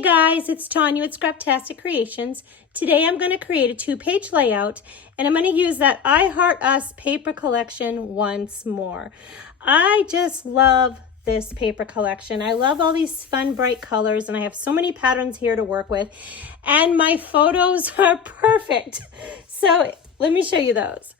Hey guys, it's Tanya with Scraptastic Creations. Today I'm going to create a 2-page layout and I'm going to use that I Heart Us paper collection once more. I just love this paper collection. I love all these fun bright colors and I have so many patterns here to work with and my photos are perfect. So let me show you those.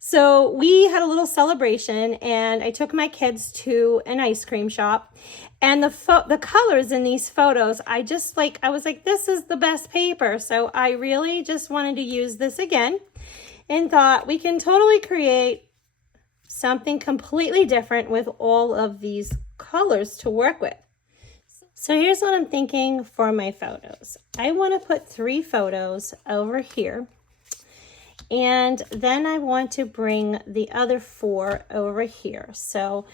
So we had a little celebration and I took my kids to an ice cream shop and the colors in these photos, I was like, this is the best paper. So I really just wanted to use this again and thought we can totally create something completely different with all of these colors to work with. So here's what I'm thinking for my photos. I want to put 3 photos over here. And then I want to bring the other 4 over here. So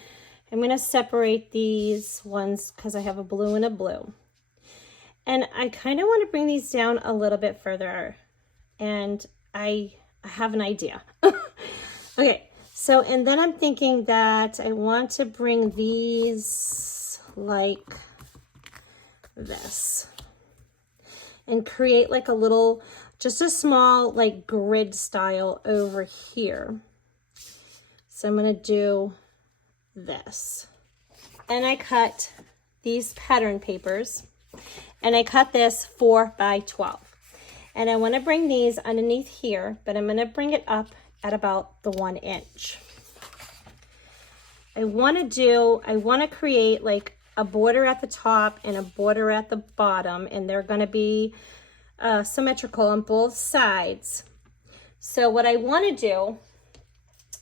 I'm going to separate these ones because I have a blue and a blue. And I kind of want to bring these down a little bit further. And I have an idea. Okay, so and then I'm thinking that I want to bring these like this. And create like a little, just a small like grid style over here. So I'm going to do this. And I cut these pattern papers and I cut this 4 by 12. And I want to bring these underneath here, but I'm going to bring it up at about the 1 inch. I want to create like a border at the top and a border at the bottom, and they're going to be symmetrical on both sides. So what I want to do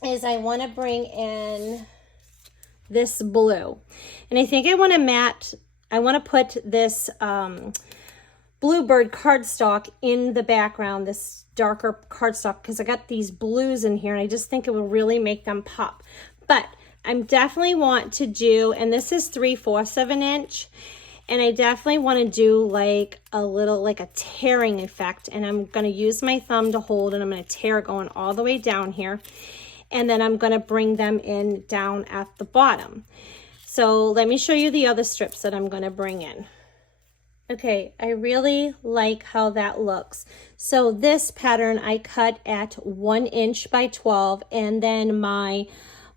is I want to bring in this blue, and I think I want to put this bluebird cardstock in the background, this darker cardstock, because I got these blues in here and I just think it will really make them pop. But I definitely want to do, and this is 3/4 of an inch, and I definitely want to do like a little, like a tearing effect, and I'm going to use my thumb to hold, and I'm going to tear going all the way down here, and then I'm going to bring them in down at the bottom. So let me show you the other strips that I'm going to bring in. Okay, I really like how that looks. So this pattern I cut at 1 inch by 12, and then my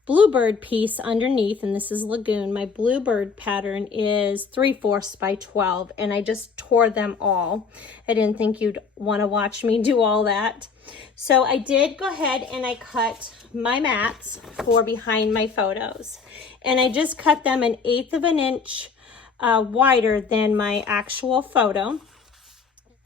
bluebird piece underneath, and this is Lagoon, my bluebird pattern is 3/4 by 12, and I just tore them all. I didn't think you'd want to watch me do all that. So I did go ahead and I cut my mats for behind my photos, and I just cut them 1/8 of an inch wider than my actual photo.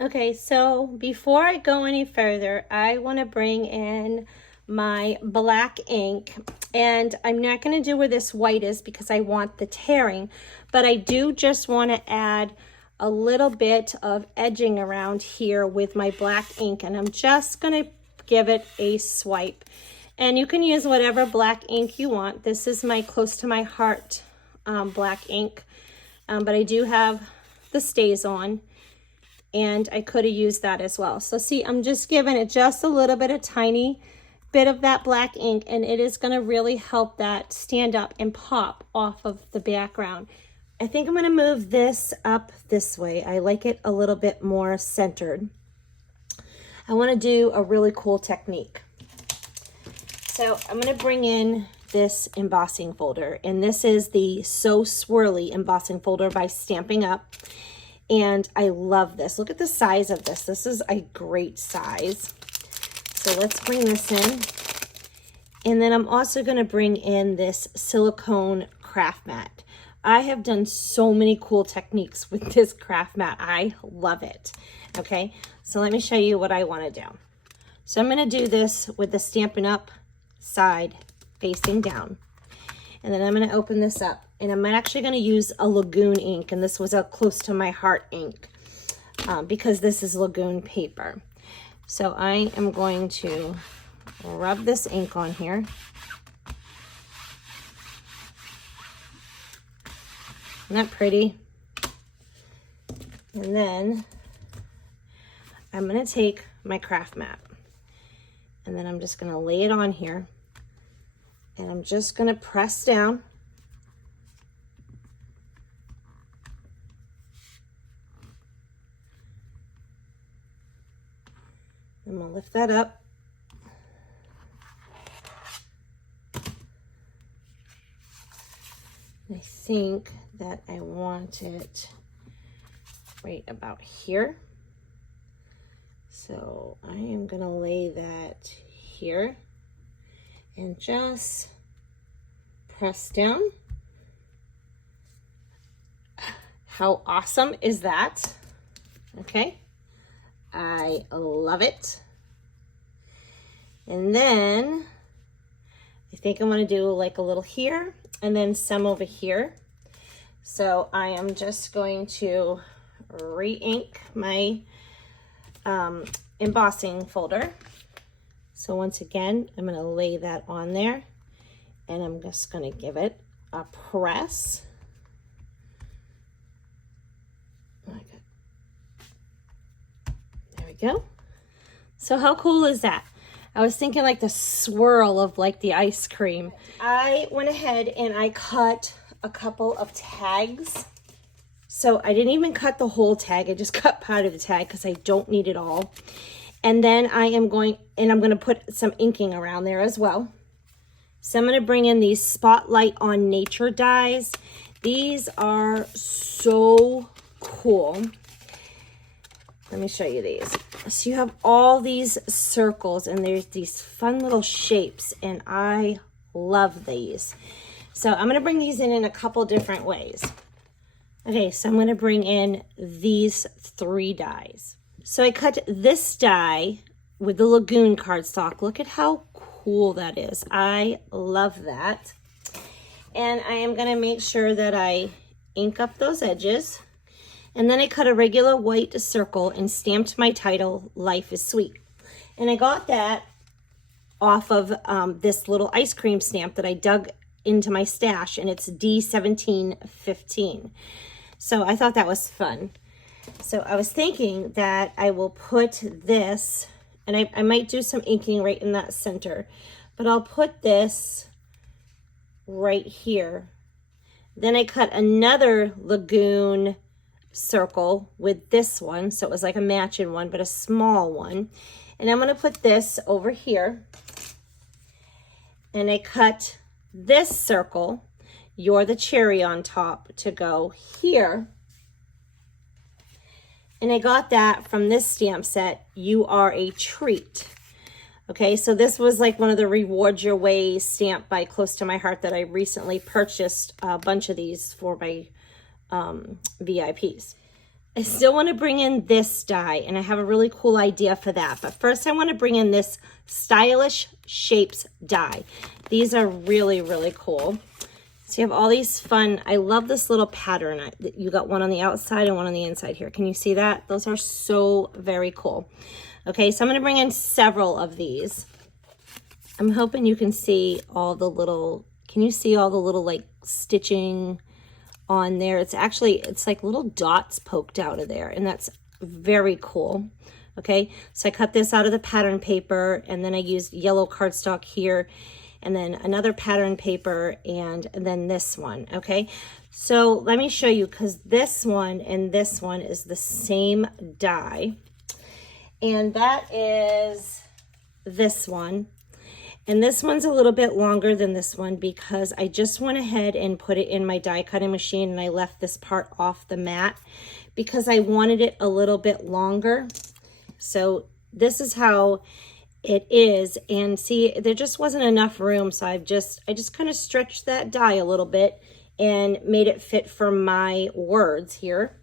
Okay, so before I go any further, I want to bring in my black ink, and I'm not going to do where this white is because I want the tearing, but I do just want to add a little bit of edging around here with my black ink, and I'm just going to give it a swipe. And you can use whatever black ink you want. This is my Close to My Heart black ink, but I do have the stays on, and I could have used that as well. So see, I'm just giving it just a little bit of tiny bit of that black ink, and it is going to really help that stand up and pop off of the background. I think I'm going to move this up this way. I like it a little bit more centered. I want to do a really cool technique. So I'm going to bring in this embossing folder, and this is the So Swirly embossing folder by Stampin' Up, and I love this. Look at the size of this. This is a great size. So let's bring this in. And then I'm also going to bring in this silicone craft mat. I have done so many cool techniques with this craft mat. I love it. Okay, so let me show you what I want to do. So I'm going to do this with the Stampin' Up side facing down. And then I'm going to open this up. And I'm actually going to use a Lagoon ink. And this was a Close to My Heart ink because this is Lagoon paper. So I am going to rub this ink on here. Isn't that pretty? And then I'm going to take my craft mat, and then I'm just going to lay it on here, and I'm just going to press down. I'm gonna lift that up. I think that I want it right about here. So I am gonna lay that here and just press down. How awesome is that? Okay, I love it. And then I think I'm gonna do like a little here and then some over here. So I am just going to re-ink my embossing folder. So once again, I'm gonna lay that on there and I'm just gonna give it a press. There we go. So how cool is that? I was thinking like the swirl of like the ice cream. I went ahead and I cut a couple of tags. So I didn't even cut the whole tag. I just cut part of the tag because I don't need it all. And then I'm going to put some inking around there as well. So I'm going to bring in these Spotlight on Nature dies. These are so cool. Let me show you these. So you have all these circles and there's these fun little shapes and I love these. So I'm gonna bring these in a couple different ways. Okay, so I'm gonna bring in these 3 dies. So I cut this die with the Lagoon cardstock. Look at how cool that is. I love that. And I am gonna make sure that I ink up those edges. And then I cut a regular white circle and stamped my title, Life is Sweet. And I got that off of this little ice cream stamp that I dug into my stash, and it's D1715. So I thought that was fun. So I was thinking that I will put this, and I might do some inking right in that center, but I'll put this right here. Then I cut another Lagoon circle with this one, so it was like a matching one but a small one, and I'm going to put this over here, and I cut this circle, You're the Cherry on top, to go here, and I got that from this stamp set, You Are a Treat. Okay, so this was like one of the Reward Your Way stamp by Close to My Heart that I recently purchased a bunch of these for my VIPs. I still want to bring in this die, and I have a really cool idea for that. But first I want to bring in this Stylish Shapes die. These are really, really cool. So you have all these fun, I love this little pattern. You got one on the outside and one on the inside here. Can you see that? Those are so very cool. Okay, so I'm going to bring in several of these. I'm hoping you can see all the little, can you see all the little like stitching on there? It's like little dots poked out of there, and that's very cool. Okay, so I cut this out of the pattern paper, and then I used yellow cardstock here, and then another pattern paper, and then this one. Okay, so let me show you, because this one and this one is the same die, and that is this one. And this one's a little bit longer than this one because I just went ahead and put it in my die cutting machine, and I left this part off the mat because I wanted it a little bit longer. So this is how it is. And see, there just wasn't enough room, so I just kind of stretched that die a little bit and made it fit for my words here.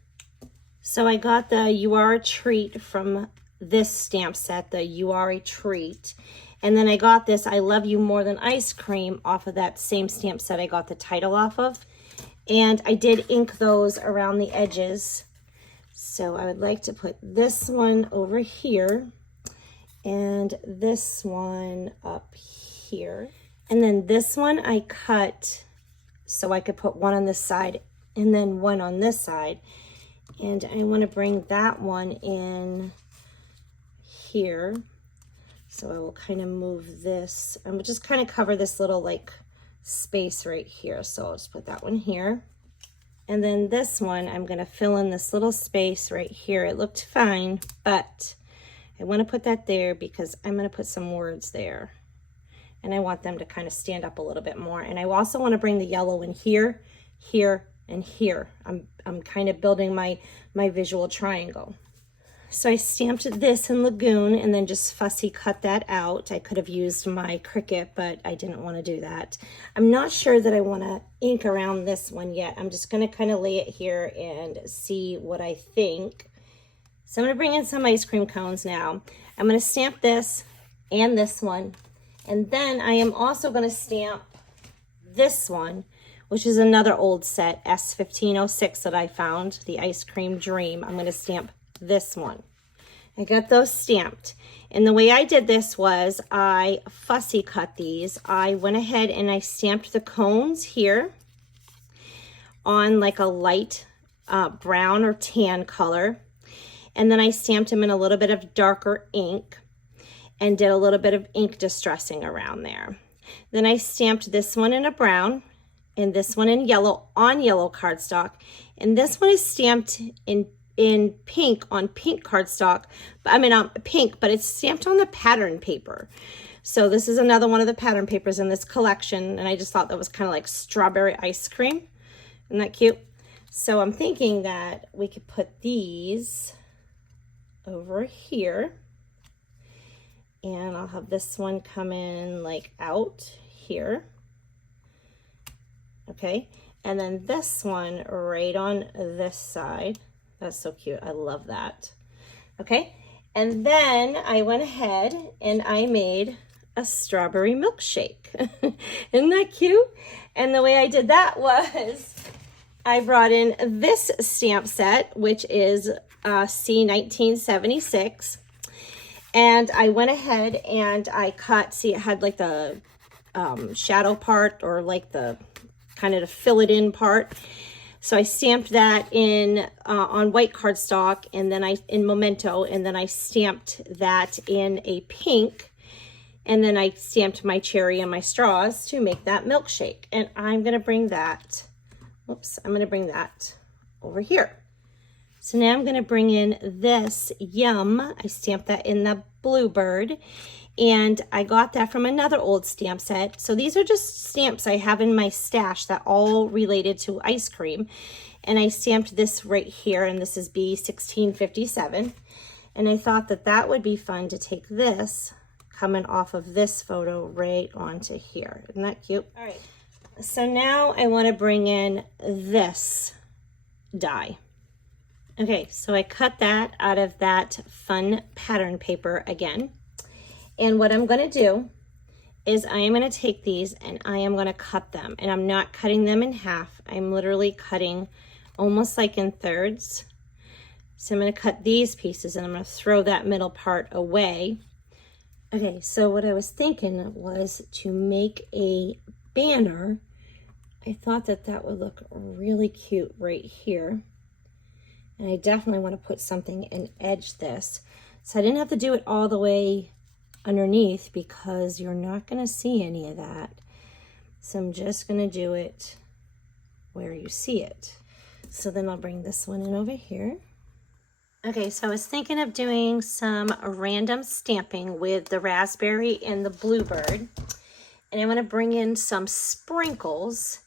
So I got the You Are a Treat from this stamp set, the You Are a Treat. And then I got this I Love You More Than Ice Cream off of that same stamp set I got the title off of. And I did ink those around the edges. So I would like to put this one over here and this one up here. And then this one I cut so I could put one on this side and then one on this side. And I want to bring that one in here. So I will kind of move this. I'm just kind of cover this little like space right here. So I'll just put that one here. And then this one, I'm going to fill in this little space right here. It looked fine, but I want to put that there because I'm going to put some words there. And I want them to kind of stand up a little bit more. And I also want to bring the yellow in here, here, and here. I'm kind of building my visual triangle. So I stamped this in Lagoon and then just fussy cut that out. I could have used my Cricut, but I didn't want to do that. I'm not sure that I want to ink around this one yet. I'm just going to kind of lay it here and see what I think. So I'm going to bring in some ice cream cones now. I'm going to stamp this and this one. And then I am also going to stamp this one, which is another old set, S1506 that I found, the Ice Cream Dream. I'm going to stamp this one. I got those stamped. And the way I did this was I fussy cut these. I went ahead and I stamped the cones here on like a light brown or tan color. And then I stamped them in a little bit of darker ink and did a little bit of ink distressing around there. Then I stamped this one in a brown and this one in yellow on yellow cardstock. And this one is stamped in pink on pink cardstock. I mean, pink, but it's stamped on the pattern paper. So this is another one of the pattern papers in this collection. And I just thought that was kind of like strawberry ice cream. Isn't that cute? So I'm thinking that we could put these over here. And I'll have this one come in like out here. Okay. And then this one right on this side. That's so cute. I love that. Okay. And then I went ahead and I made a strawberry milkshake. Isn't that cute? And the way I did that was I brought in this stamp set, which is C1976. And I went ahead and I cut, see it had like the shadow part or like the kind of to fill it in part. So I stamped that in on white cardstock and then in Memento, and then I stamped that in a pink, and then I stamped my cherry and my straws to make that milkshake. And I'm gonna bring that, whoops, I'm gonna bring that over here. So now I'm gonna bring in this Yum. I stamped that in the Bluebird, and I got that from another old stamp set. So these are just stamps I have in my stash that all related to ice cream. And I stamped this right here, and this is B1657. And I thought that that would be fun to take this coming off of this photo right onto here. Isn't that cute? All right. So now I want to bring in this die. Okay, so I cut that out of that fun pattern paper again. And what I'm going to do is I am going to take these and I am going to cut them. And I'm not cutting them in half. I'm literally cutting almost like in thirds. So I'm going to cut these pieces and I'm going to throw that middle part away. Okay, so what I was thinking was to make a banner. I thought that that would look really cute right here. And I definitely want to put something and edge this. So I didn't have to do it all the way underneath because you're not going to see any of that. So I'm just going to do it where you see it. So then I'll bring this one in over here. Okay, so I was thinking of doing some random stamping with the raspberry and the bluebird. And I want to bring in some sprinkles.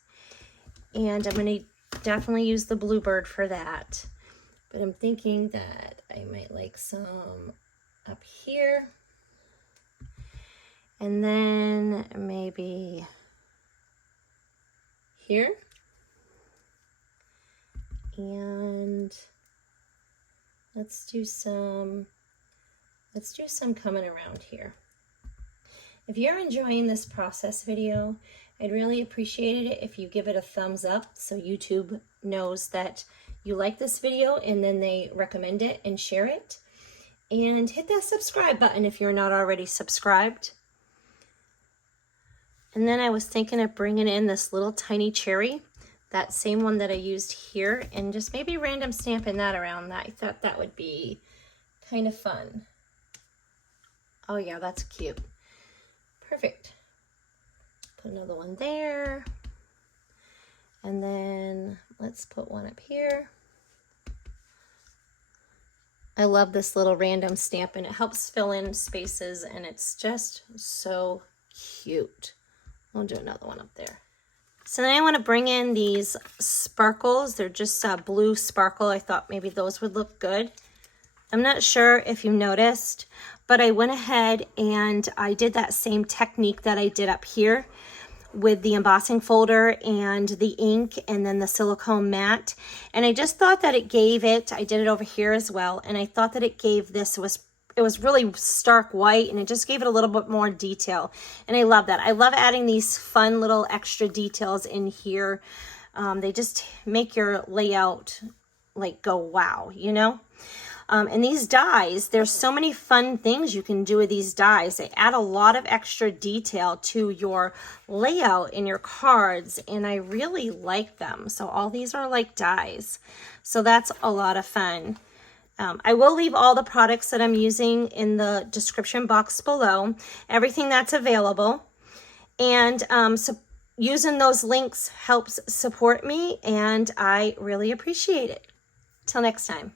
And I'm going to definitely use the bluebird for that. But I'm thinking that I might like some up here. And then maybe here. And let's do some coming around here. If you're enjoying this process video, I'd really appreciate it if you give it a thumbs up so YouTube knows that you like this video and then they recommend it and share it. And hit that subscribe button if you're not already subscribed. And then I was thinking of bringing in this little tiny cherry, that same one that I used here, and just maybe random stamping that around that. I thought that would be kind of fun. Oh yeah, that's cute. Perfect. Put another one there. And then let's put one up here. I love this little random Stampin'. It helps fill in spaces and it's just so cute. I'll do another one up there. So then I want to bring in these sparkles. They're just blue sparkle. I thought maybe those would look good. I'm not sure if you noticed, but I went ahead and I did that same technique that I did up here with the embossing folder and the ink and then the silicone mat. And I just thought that it gave it, I did it over here as well, and I thought that it gave this, it was really stark white and it just gave it a little bit more detail. And I love that. I love adding these fun little extra details in here. They just make your layout like go wow, you know? And these dies, there's so many fun things you can do with these dies. They add a lot of extra detail to your layout in your cards, and I really like them. So all these are like dies. So that's a lot of fun. I will leave all the products that I'm using in the description box below, everything that's available. And so using those links helps support me, and I really appreciate it. Till next time.